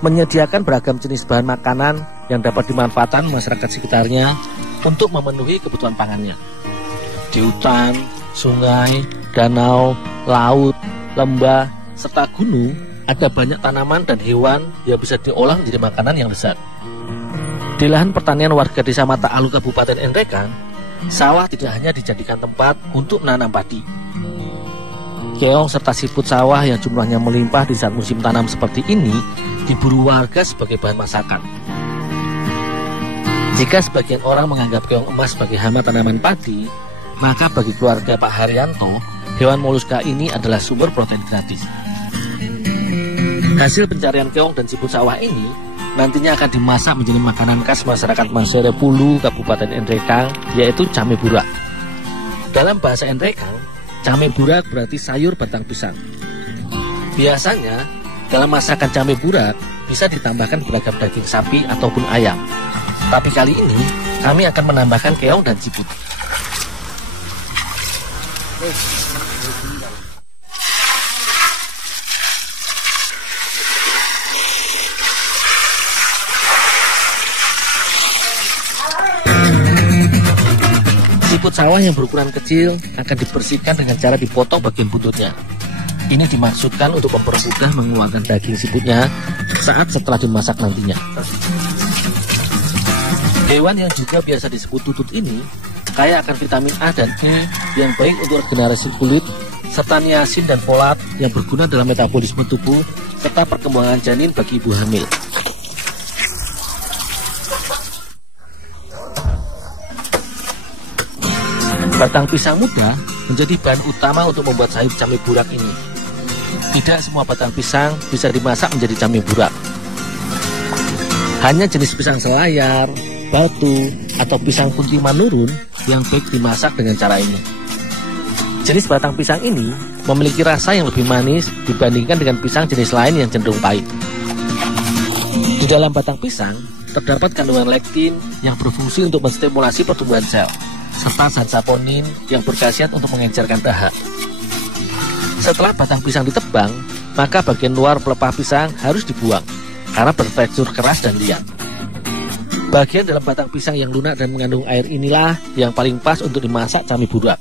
menyediakan beragam jenis bahan makanan yang dapat dimanfaatkan masyarakat sekitarnya untuk memenuhi kebutuhan pangannya. Di hutan, sungai, danau, laut, lembah, serta gunung, ada banyak tanaman dan hewan yang bisa diolah menjadi makanan yang lezat. Di lahan pertanian warga Desa Mata Alu Kabupaten Nrekang, sawah tidak hanya dijadikan tempat untuk menanam padi. Keong serta siput sawah yang jumlahnya melimpah di saat musim tanam seperti ini diburu warga sebagai bahan masakan. Jika sebagian orang menganggap keong emas sebagai hama tanaman padi, maka bagi keluarga Pak Haryanto, hewan moluska ini adalah sumber protein gratis. Hasil pencarian keong dan siput sawah ini nantinya akan dimasak menjadi makanan khas masyarakat Mansere Pulu, Kabupaten Nrekang, yaitu came burak. Dalam bahasa Nrekang, came burak berarti sayur batang pisang. Biasanya, dalam masakan came burak bisa ditambahkan beragam daging sapi ataupun ayam. Tapi kali ini, kami akan menambahkan keong dan siput. Siput sawah yang berukuran kecil akan dibersihkan dengan cara dipotong bagian buntutnya. Ini dimaksudkan untuk mempermudah mengeluarkan daging siputnya saat setelah dimasak nantinya. Hewan yang juga biasa disebut tutut ini kaya akan vitamin A dan E yang baik untuk regenerasi kulit, serta niacin dan folat yang berguna dalam metabolisme tubuh serta perkembangan janin bagi ibu hamil. Batang pisang muda menjadi bahan utama untuk membuat sayur came burak ini. Tidak semua batang pisang bisa dimasak menjadi came burak. Hanya jenis pisang selayar, batu, atau pisang kunti manurun yang baik dimasak dengan cara ini. Jenis batang pisang ini memiliki rasa yang lebih manis dibandingkan dengan pisang jenis lain yang cenderung pahit. Di dalam batang pisang terdapat kandungan lektin yang berfungsi untuk menstimulasi pertumbuhan sel, serta zat saponin yang berkhasiat untuk mengencerkan dahak. Setelah batang pisang ditebang, maka bagian luar pelepah pisang harus dibuang karena bertekstur keras dan liat. Bagian dalam batang pisang yang lunak dan mengandung air inilah yang paling pas untuk dimasak came burak.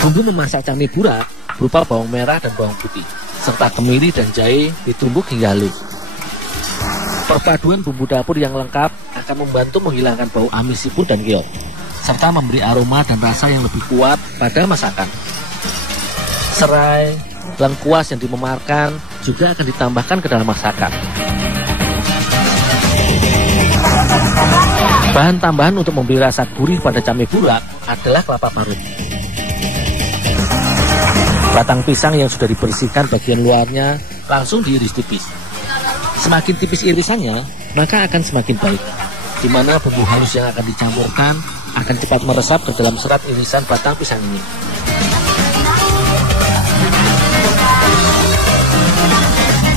Bumbu memasak came burak berupa bawang merah dan bawang putih, serta kemiri dan jahe ditumbuk hingga halus. Perpaduan bumbu dapur yang lengkap akan membantu menghilangkan bau amis siput dan keong, serta memberi aroma dan rasa yang lebih kuat pada masakan. Serai, lengkuas yang dimemarkan juga akan ditambahkan ke dalam masakan. Bahan tambahan untuk memberi rasa gurih pada came burak adalah kelapa parut. Batang pisang yang sudah dibersihkan bagian luarnya langsung diiris tipis. Semakin tipis irisannya, maka akan semakin baik, di mana bumbu halus yang akan dicampurkan akan cepat meresap ke dalam serat irisan batang pisang ini.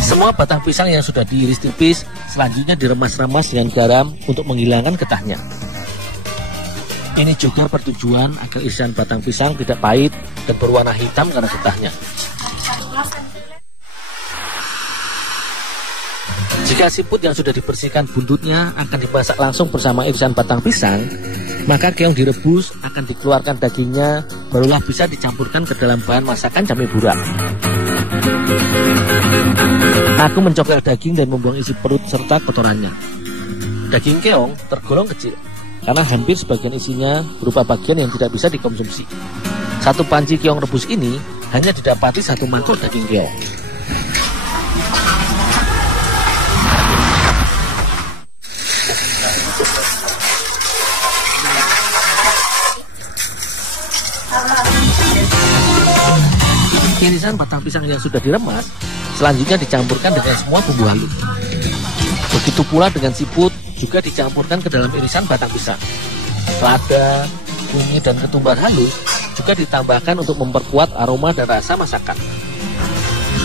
Semua batang pisang yang sudah diiris tipis selanjutnya diremas-remas dengan garam untuk menghilangkan getahnya. Ini juga bertujuan agar irisan batang pisang tidak pahit dan berwarna hitam karena getahnya. Jika siput yang sudah dibersihkan buntutnya akan dimasak langsung bersama irisan batang pisang, maka keong direbus akan dikeluarkan dagingnya, barulah bisa dicampurkan ke dalam bahan masakan came burak. Aku mencongkel daging dan membuang isi perut serta kotorannya. Daging keong tergolong kecil, karena hampir sebagian isinya berupa bagian yang tidak bisa dikonsumsi. Satu panci keong rebus ini hanya didapati satu mangkok daging keong. Irisan batang pisang yang sudah diremas selanjutnya dicampurkan dengan semua bumbu halus. Begitu pula dengan siput juga dicampurkan ke dalam irisan batang pisang. Lada, kunyit, dan ketumbar halus juga ditambahkan untuk memperkuat aroma dan rasa masakan.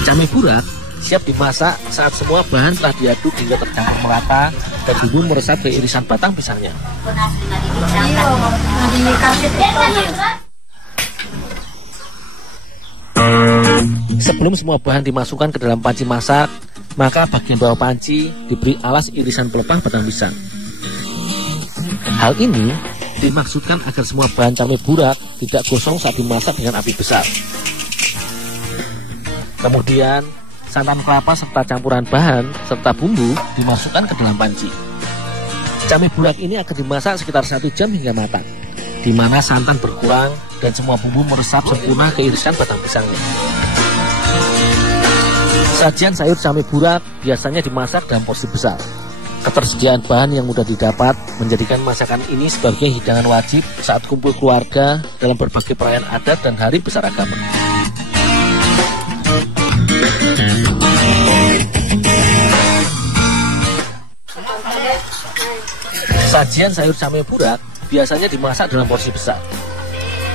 Came burak siap dimasak saat semua bahan telah diaduk hingga tercampur merata dan bumbu meresap ke irisan batang pisangnya. Sebelum semua bahan dimasukkan ke dalam panci masak, maka bagian bawah panci diberi alas irisan pelepah batang pisang. Hal ini dimaksudkan agar semua bahan came burak tidak gosong saat dimasak dengan api besar. Kemudian, santan kelapa serta campuran bahan serta bumbu dimasukkan ke dalam panci. Came burak ini akan dimasak sekitar 1 jam hingga matang, di mana santan berkurang dan semua bumbu meresap sempurna ke irisan batang pisangnya. Sajian sayur came burak biasanya dimasak dalam porsi besar. Ketersediaan bahan yang mudah didapat menjadikan masakan ini sebagai hidangan wajib saat kumpul keluarga dalam berbagai perayaan adat dan hari besar agama. Sajian sayur came burak biasanya dimasak dalam porsi besar.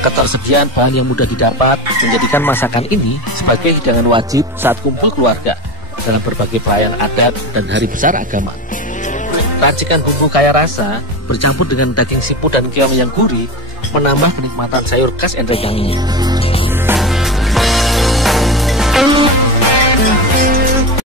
Ketersediaan bahan yang mudah didapat menjadikan masakan ini sebagai hidangan wajib saat kumpul keluarga dalam berbagai perayaan adat dan hari besar agama. Racikan bumbu kaya rasa bercampur dengan daging siput dan keong yang gurih menambah kenikmatan sayur khas Endreng ini.